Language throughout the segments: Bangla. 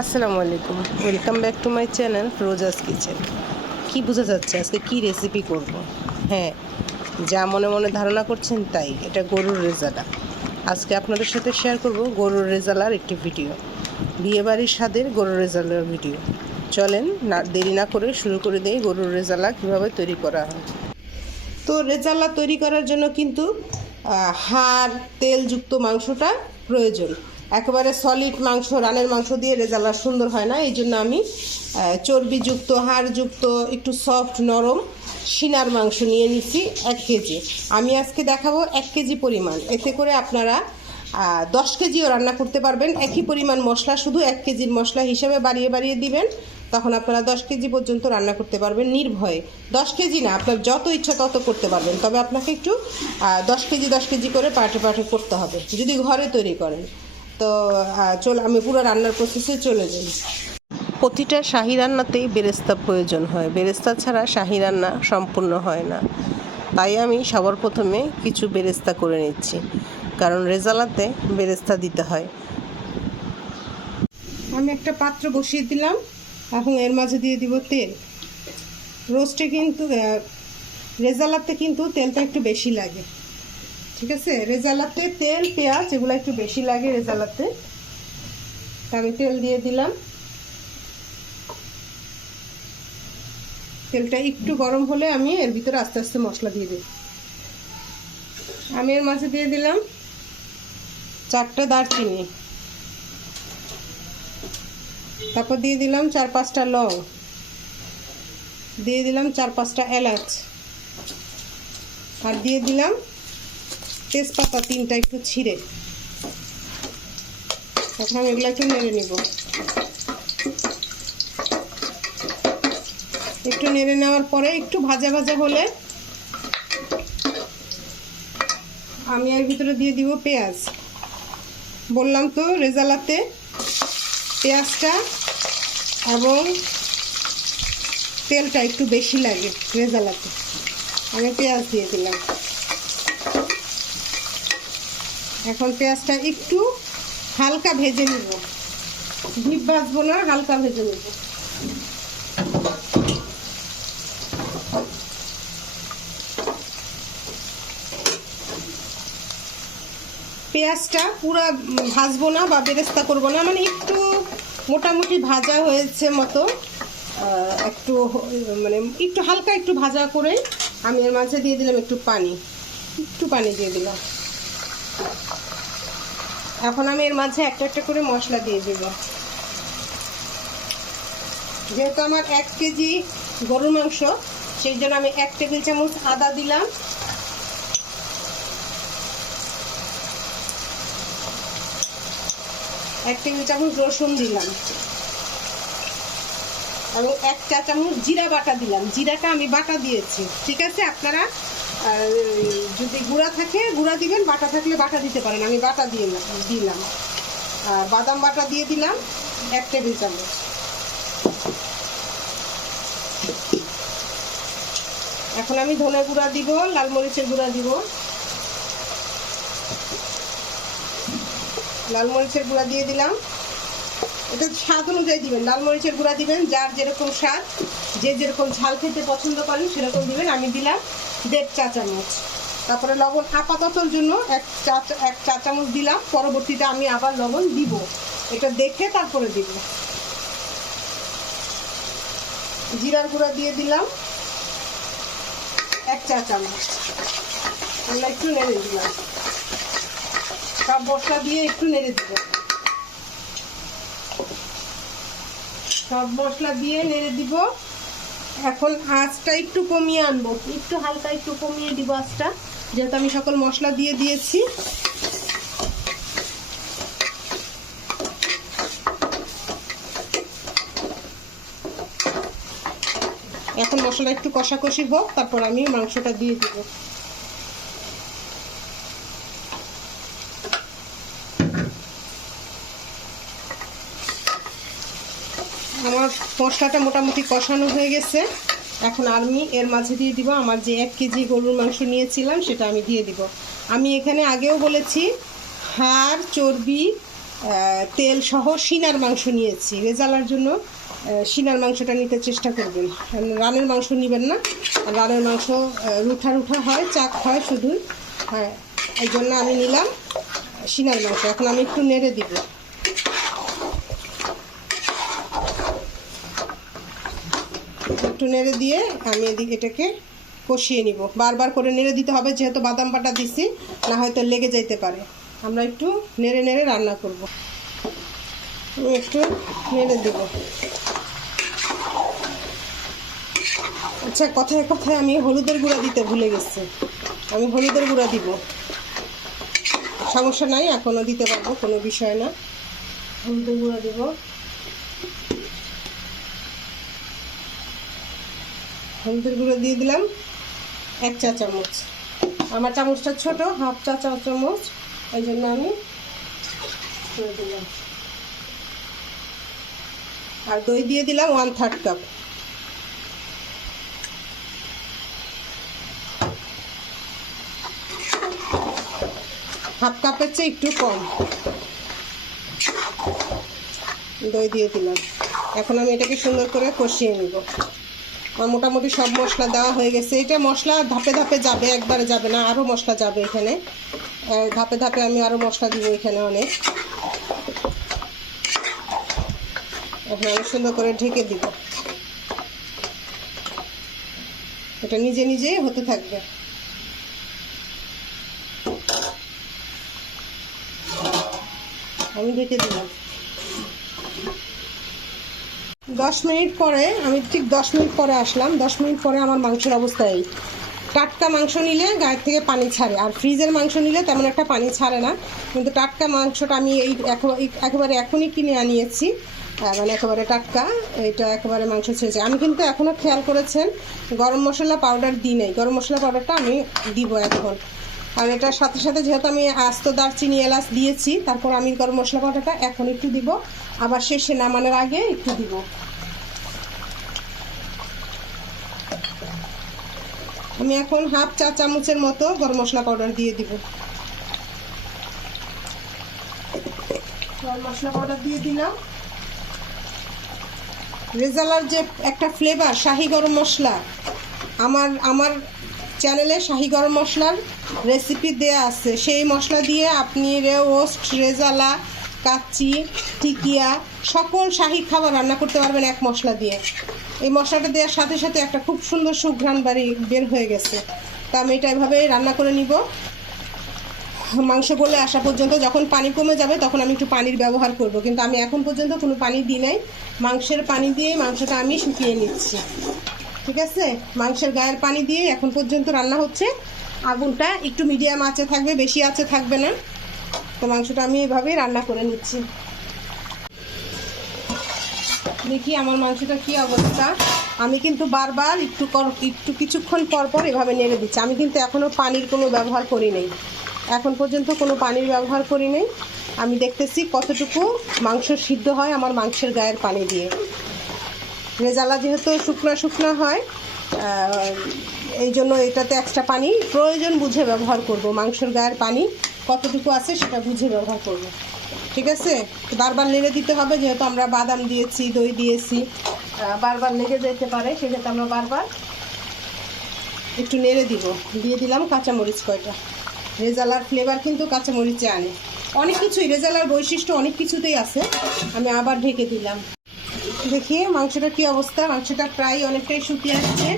আসসালামু আলাইকুম, welcome back to my channel Roza's kitchen. কি বোঝা যাচ্ছে আজকে কি রেসিপি করব? হ্যাঁ, যা মনে মনে ধারণা করছেন তাই। এটা গরুর রেজালা। আজকে আপনাদের সাথে শেয়ার করব গরুর রেজালার একটি ভিডিও, বিয়েবাড়ির স্বাদের গরুর রেজালার ভিডিও। চলেন না দেরি না করে শুরু করে দেই গরুর রেজালা কীভাবে তৈরি করা হয়। তো রেজালা তৈরি করার জন্য কিন্তু হাড় তেলযুক্ত মাংসটা প্রয়োজন। একেবারে সলিড মাংস, রানের মাংস দিয়ে রেজালা সুন্দর হয় না। এই জন্য আমি চর্বিযুক্ত, হাড়যুক্ত, একটু সফট নরম সিনার মাংস নিয়ে নিচ্ছি 1 কেজি। আমি আজকে দেখাবো 1 কেজি পরিমাণ। এতে করে আপনারা 10 কেজিও রান্না করতে পারবেন। একই পরিমাণ মশলা, শুধু 1 কেজির মশলা হিসেবে বাড়িয়ে বাড়িয়ে দিবেন। তখন আপনারা 10 কেজি পর্যন্ত রান্না করতে পারবেন নির্ভয়ে। 10 কেজি না, আপনার যত ইচ্ছা তত করতে পারবেন। তবে আপনাকে একটু 10 কেজি করে পার্টে পার্টে করতে হবে যদি ঘরে তৈরি করেন। তো আমি পুরো রান্নার প্রসেসে চলে যাই। প্রতিটা শাহী রান্নাতেই বেরেস্তা প্রয়োজন হয়। বেরেস্তা ছাড়া শাহী রান্না সম্পূর্ণ হয় না। তাই আমি সবার প্রথমে কিছু বেরেস্তা করে নিচ্ছি, কারণ রেজালাতে বেরেস্তা দিতে হয়। আমি একটা পাত্র বসিয়ে দিলাম, এখন এর মাঝে দিয়ে দিব তেল। রোস্টে কিন্তু রেজালাতে কিন্তু তেলটা একটু বেশি লাগে, ঠিক আছে? রেজালাতে তেল, পেঁয়াজ এগুলো একটু বেশি লাগে রেজালাতে। আমি তেল দিয়ে দিলাম। তেলটা একটু গরম হলে আমি এর ভিতরে আস্তে আস্তে মশলা দিয়ে দিই। আমি এর মাঝে দিয়ে দিলাম 4টা দারচিনি, তারপর দিয়ে দিলাম 4-5টা লং, দিয়ে দিলাম 4-5টা এলাচ, আর দিয়ে দিলাম তেজপাতা 3টা একটু ছিঁড়ে। এখন আমি এগুলো একটু নেড়ে নিব। একটু নেড়ে নেওয়ার পরে একটু ভাজা ভাজা হলে আমি এর ভিতরে দিয়ে দিব পেঁয়াজ। বললাম তো রেজালাতে পেঁয়াজটা এবং তেলটা একটু বেশি লাগে রেজালাতে। আমি পেঁয়াজ দিয়ে দিলাম। এখন পেঁয়াজটা একটু হালকা ভেজে নিব, ডিপ ভাজবো না, হালকা ভেজে নেব। পেঁয়াজটা পুরো ভাজবো না বা বেরেস্তা করবো না, মানে একটু মোটামুটি ভাজা হয়েছে মতো, একটু মানে একটু হালকা একটু ভাজা করে আমি এর মাঝে দিয়ে দিলাম একটু পানি দিয়ে দিলাম। এখন আমি এর মাঝে একটা একটা করে মশলা দিয়ে দেব। যেহেতু আমার 1 কেজি গরুর মাংস, সেই জন্য আমি 1 টেবিল চামচ আদা দিলাম, 1 টেবিল চামচ রসুন দিলাম, এবং 1 চা চামচ জিরা বাটা দিলাম। জিরাটা আমি বাটা দিয়েছি, ঠিক আছে? আপনারা যদি গুঁড়া থাকে গুঁড়া দিবেন, বাটা থাকলে বাটা দিতে পারেন। আমি বাটা দিলাম। আর বাদাম বাটা দিয়ে দিলাম 1 টেবিল চামচ। এখন আমি ধনে গুঁড়া দিব, লাল মরিচের গুঁড়া দিব। লাল মরিচের গুঁড়া দিয়ে দিলাম। এটা স্বাদ অনুযায়ী দিবেন। লাল মরিচের গুঁড়া দিবেন যার যেরকম স্বাদ, যে যেরকম ঝাল খেতে পছন্দ করেন সেরকম দিবেন। আমি দিলাম 1.5 চা চামচ। তারপরে লবণ আপাততর জন্য 1 চা চামচ দিলাম। পরবর্তীতে আমি আবার লবণ দিব, এটা দেখে তারপরে দিব। জিরার গুঁড়া দিয়ে দিলাম 1 চা চামচ। আমরা একটু নেড়ে দিলাম। সব মশলা দিয়ে একটু নেড়ে দিব। সব মশলা দিয়ে নেড়ে দিব। এখন আঁচটা একটু কমিয়ে আনবো, একটু হালকা একটু কমিয়ে দিব আঁচটা, যেহেতু আমি সকল মশলা দিয়ে দিয়েছি। এখন মশলা একটু কষাকষি হোক, তারপর আমি মাংসটা দিয়ে দিব। আমার মশলাটা মোটামুটি কষানো হয়ে গেছে। এখন আমি এর মাঝে দিয়ে দিব আমার যে 1 কেজি গরুর মাংস নিয়েছিলাম, সেটা আমি দিয়ে দিব। আমি এখানে আগেও বলেছি হাড়, চর্বি তেল সহ সিনার মাংস নিয়েছি। রেজালার জন্য সিনার মাংসটা নিতে চেষ্টা করবেন, রানের মাংস নেবেন না। রানের মাংস রুঠা রুঠা হয়, চাক হয় শুধু। হ্যাঁ, এই জন্য আমি নিলাম সিনার মাংস। এখন আমি একটু নেড়ে দিব। একটু নেড়ে দিয়ে আমি এটাকে কষিয়ে নিব। বারবার করে নেড়ে দিতে হবে, যেহেতু বাদাম বাটা দিছি, না হয়তো লেগে যাইতে পারে। আমরা একটু নেড়ে নেড়ে রান্না করব। একটু নেড়ে দিব। আচ্ছা, কথায় কথায় আমি হলুদের গুঁড়া দিতে ভুলে গেছি। আমি হলুদের গুঁড়া দিব। সমস্যা নাই, এখনও দিতে পারবো, কোনো বিষয় না। হলুদের গুঁড়া দিব। হলুদের গুঁড়ো দিয়ে দিলাম 1 চা চামচ। আমার চামচটা ছোট, হাফ চা চামচ, এই জন্য আমি করে দিলাম। আর দই দিয়ে দিলাম 1/3 কাপ। হাফ কাপের চেয়ে একটু কম দই দিয়ে দিলাম। এখন আমি এটাকে সুন্দর করে কষিয়ে নিব। আমার মোটামুটি সব মশলা দেওয়া হয়ে গেছে। এটা মশলা ধাপে ধাপে যাবে, একবারে যাবে না, আরও মশলা যাবে এখানে। ধাপে ধাপে আমি আরও মশলা দিব এখানে অনেক। এখন আমি সুন্দর করে ঢেকে দিব। এটা নিজে নিজেই হতে থাকবে। আমি ঢেকে দিলাম। 10 মিনিট পরে, আমি ঠিক 10 মিনিট পরে আসলাম। 10 মিনিট পরে আমার মাংসের অবস্থা এই। টাটকা মাংস নিলে গায়ের থেকে পানি ছাড়ে, আর ফ্রিজের মাংস নিলে তেমন একটা পানি ছাড়ে না। কিন্তু টাটকা মাংসটা আমি একেবারে এখনই কিনে আনিয়েছি, মানে একেবারে টাটকা। এটা একেবারে মাংস ছেড়েছে। আমি কিন্তু এখনও খেয়াল করেছেন গরম মশলা পাউডার দিই নাই। গরম মশলা পাউডারটা আমি দিব এখন, কারণ এটার সাথে সাথে যেহেতু আমি আস্ত দারচিনি এলাচ দিয়েছি, তারপর আমি গরম মশলা পাউডারটা এখন একটু দিব, আবার শেষে নামানোর আগে একটু দিব। আমি এখন হাফ চা চামচের মতো গরম মশলা পাউডার দিয়ে দিব। গরম মশলা পাউডার দিয়ে দিলাম। রেজালার যে একটা ফ্লেভার, শাহি গরম মশলা, আমার চ্যানেলে শাহি গরম মশলার রেসিপি দেয়া আছে। সেই মশলা দিয়ে আপনি রোস্ট, রেজালা, কাচ্চি, টিকিয়া সকল শাহি খাবার রান্না করতে পারবেন এক মশলা দিয়ে। এই মশলাটা দেওয়ার সাথে সাথে একটা খুব সুন্দর সুঘ্রাণ বের হয়ে গেছে। তা আমি এটা এভাবেই রান্না করে নিব মাংস গলে আসা পর্যন্ত। যখন পানি কমে যাবে তখন আমি একটু পানির ব্যবহার করব, কিন্তু আমি এখন পর্যন্ত কোনো পানি দিই নাই। মাংসের পানি দিয়েই মাংসটা আমি শুকিয়ে নিচ্ছি। ঠিক আছে, মাংসের গায়ের পানি দিয়ে এখন পর্যন্ত রান্না হচ্ছে। আগুনটা একটু মিডিয়াম আঁচে থাকবে, বেশি আঁচে থাকবে না। তো মাংসটা আমি এভাবেই রান্না করে নিচ্ছি। দেখি আমার মাংসটা কি অবস্থা। আমি কিন্তু বারবার একটু কিছুক্ষণ পর পর এভাবে নেড়ে দিচ্ছি। আমি কিন্তু এখনও পানির কোনো ব্যবহার করি নাই, এখন পর্যন্ত কোনো পানির ব্যবহার করি নাই। আমি দেখতেছি কতটুকু মাংস সিদ্ধ হয় আমার মাংসের গায়ের পানি দিয়ে। রেজালা যেহেতু শুকনা শুকনা হয়, এই জন্য এটাতে এক্সট্রা পানি প্রয়োজন বুঝে ব্যবহার করব। মাংসের গায়ের পানি কতটুকু আছে সেটা বুঝে ব্যবহার করব। ঠিক আছে, বারবার নেড়ে দিতে হবে, যেহেতু আমরা বাদাম দিয়েছি, দই দিয়েছি, বারবার লেগে যেতে পারে, সেক্ষেত্রে আমরা বারবার একটু নেড়ে দিব। দিয়ে দিলাম কাঁচামরিচ কয়টা। রেজালার ফ্লেভার কিন্তু কাঁচামরিচে আনে, অনেক কিছুই রেজালার বৈশিষ্ট্য অনেক কিছুতেই আছে। আমি আবার ঢেকে দিলাম। দেখি মাংসটা কি অবস্থা। মাংসটা প্রায় অনেকটাই শুকিয়ে আসছে।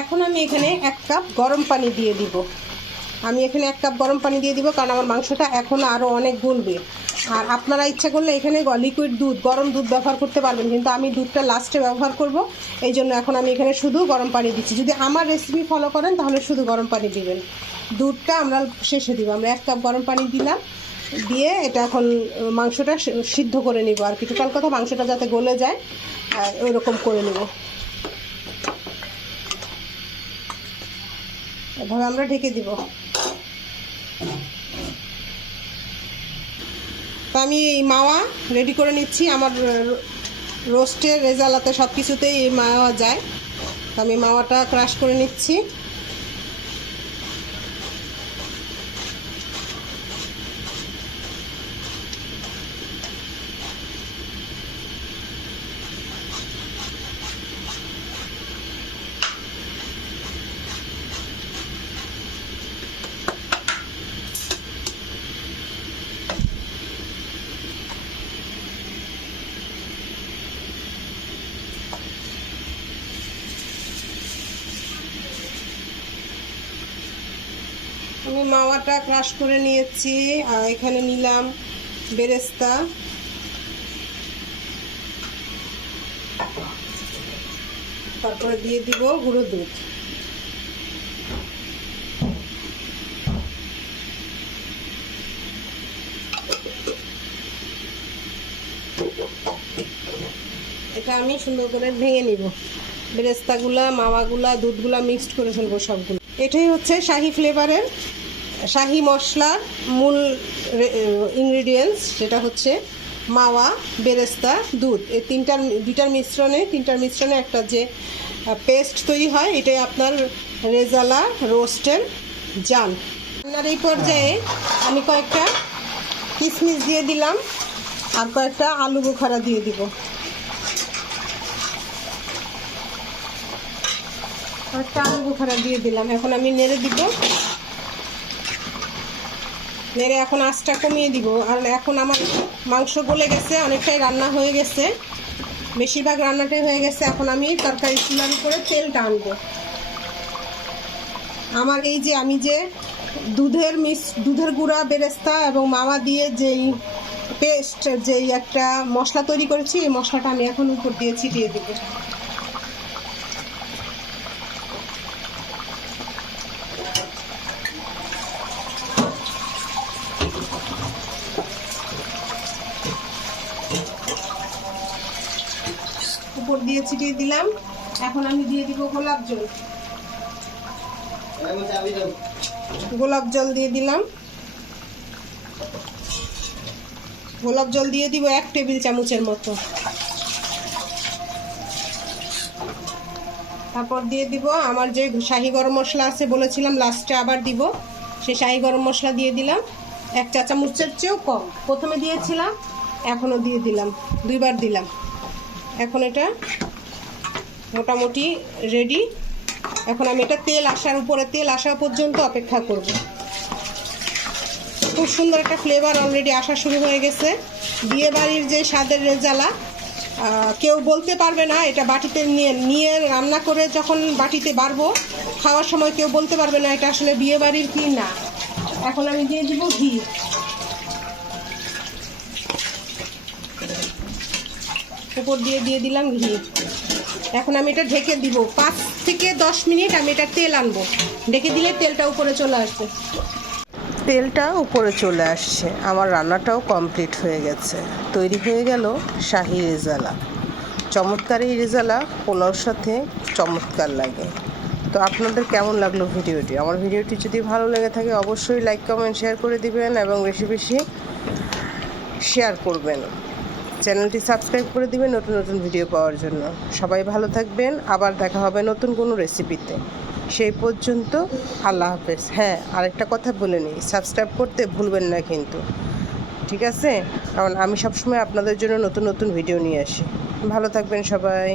এখন আমি এখানে 1 কাপ গরম পানি দিয়ে দিব। আমি এখানে 1 কাপ গরম পানি দিয়ে দিব, কারণ আমার মাংসটা এখন আরও অনেক গলবে। আর আপনারা ইচ্ছা করলে এখানে লিকুইড দুধ, গরম দুধ ব্যবহার করতে পারবেন, কিন্তু আমি দুধটা লাস্টে ব্যবহার করব। এই জন্য এখন আমি এখানে শুধু গরম পানি দিচ্ছি। যদি আমার রেসিপি ফলো করেন তাহলে শুধু গরম পানি দিবেন, দুধটা আমরা শেষে দিব। আমরা 1 কাপ গরম পানি দিলাম, দিয়ে এটা এখন মাংসটা সিদ্ধ করে নিব। আর কি টোটাল কথা, মাংসটা যাতে গলে যায় ওইরকম করে নেব। এভাবে আমরা ঢেকে দিব। তো আমি এই মাওয়া রেডি করে নিচ্ছি। আমার রোস্টের, রেজালাতে সব কিছুতেই এই মাওয়া যায়। তো আমি মাওয়াটা ক্রাশ করে নিচ্ছি। আমি মাওয়াটা ক্রাশ করে নিয়েছি আর এখানে নিলাম বেরেস্তা, তারপরে দিয়ে দিব গুঁড়ো দুধ। এটা আমি সুন্দর করে ভেঙে নিব, বেরেস্তাগুলা, মাওয়াগুলা, দুধগুলা মিক্সড করে ফেলবো সবগুলো। এটাই হচ্ছে শাহি ফ্লেভারের, শাহি মশলার মূল ইনগ্রিডিয়েন্টস, যেটা হচ্ছে মাওয়া, বেরেস্তা, দুধ। এই তিনটার মিশ্রণে একটা যে পেস্ট তৈরি হয়, এটাই আপনার রেজালা রোস্টের জান। রান্নার এই পর্যায়ে আমি কয়েকটা কিশমিশ দিয়ে দিলাম আর কয়েকটা আলু বোখারা দিয়ে দিব। কয়েকটা আলু বোখারা দিয়ে দিলাম। এখন আমি নেড়ে দিব, নেড়ে এখন আঁচটা কমিয়ে দিব। আর এখন আমার মাংস গলে গেছে, অনেকটাই রান্না হয়ে গেছে, বেশিরভাগ রান্নাটাই হয়ে গেছে। এখন আমি তরকারি চুলার উপরে তেলটা আনবো। আমার এই যে আমি যে দুধের গুঁড়া, বেরেস্তা এবং মাওয়া দিয়ে যেই পেস্ট, যেই একটা মশলা তৈরি করেছি, এই মশলাটা আমি এখন উপর দিয়ে ছিটিয়ে দেবো। উপর দিয়ে ছিটিয়ে দিলাম। এখন আমি দিয়ে দিব গোলাপ জল। গোলাপ জল দিয়ে দিলাম। গোলাপ জল দিয়ে দিব 1 টেবিল চামচের মতো। তারপর দিয়ে দিব আমার যে শাহি গরম মশলা আছে, বলেছিলাম লাস্টে আবার দিব, সেই শাহি গরম মশলা দিয়ে দিলাম 1 চা চামচের চেয়েও কম। প্রথমে দিয়েছিলাম, এখনও দিয়ে দিলাম, 2 বার দিলাম। এখন এটা মোটামুটি রেডি। এখন আমি এটা উপরে তেল আসা পর্যন্ত অপেক্ষা করব। খুব সুন্দর একটা ফ্লেভার অলরেডি আসা শুরু হয়ে গেছে। বিয়ে বাড়ির যে স্বাদের রেজালা, কেউ বলতে পারবে না এটা বাটিতে নিয়ে রান্না করে যখন বাটিতে বাড়বো খাওয়ার সময় কেউ বলতে পারবে না এটা আসলে বিয়ে বাড়ির কি না। এখন আমি দিয়ে দিব ঘি। উপর দিয়ে দিলাম ঘি। এখন আমি এটা ঢেকে দিব 5 থেকে 10 মিনিট। আমি এটা তেল আনবো, ঢেকে দিলে তেলটা উপরে চলে আসবে। তেলটা উপরে চলে আসছে, আমার রান্নাটাও কমপ্লিট হয়ে গেছে। তৈরি হয়ে গেল শাহি রেজালা। চমৎকার এই রেজালা পোলাওর সাথে চমৎকার লাগে। তো আপনাদের কেমন লাগলো ভিডিওটি? আমার ভিডিওটি যদি ভালো লেগে থাকে অবশ্যই লাইক, কমেন্ট, শেয়ার করে দিবেন এবং বেশি বেশি শেয়ার করবেন। চ্যানেলটি সাবস্ক্রাইব করে দিবেন নতুন নতুন ভিডিও পাওয়ার জন্য। সবাই ভালো থাকবেন, আবার দেখা হবে নতুন কোনো রেসিপিতে। সেই পর্যন্ত আল্লাহ হাফেজ। হ্যাঁ, আরেকটা কথা বলে নিই, সাবস্ক্রাইব করতে ভুলবেন না কিন্তু, ঠিক আছে? কারণ আমি সবসময় আপনাদের জন্য নতুন নতুন ভিডিও নিয়ে আসি। ভালো থাকবেন সবাই।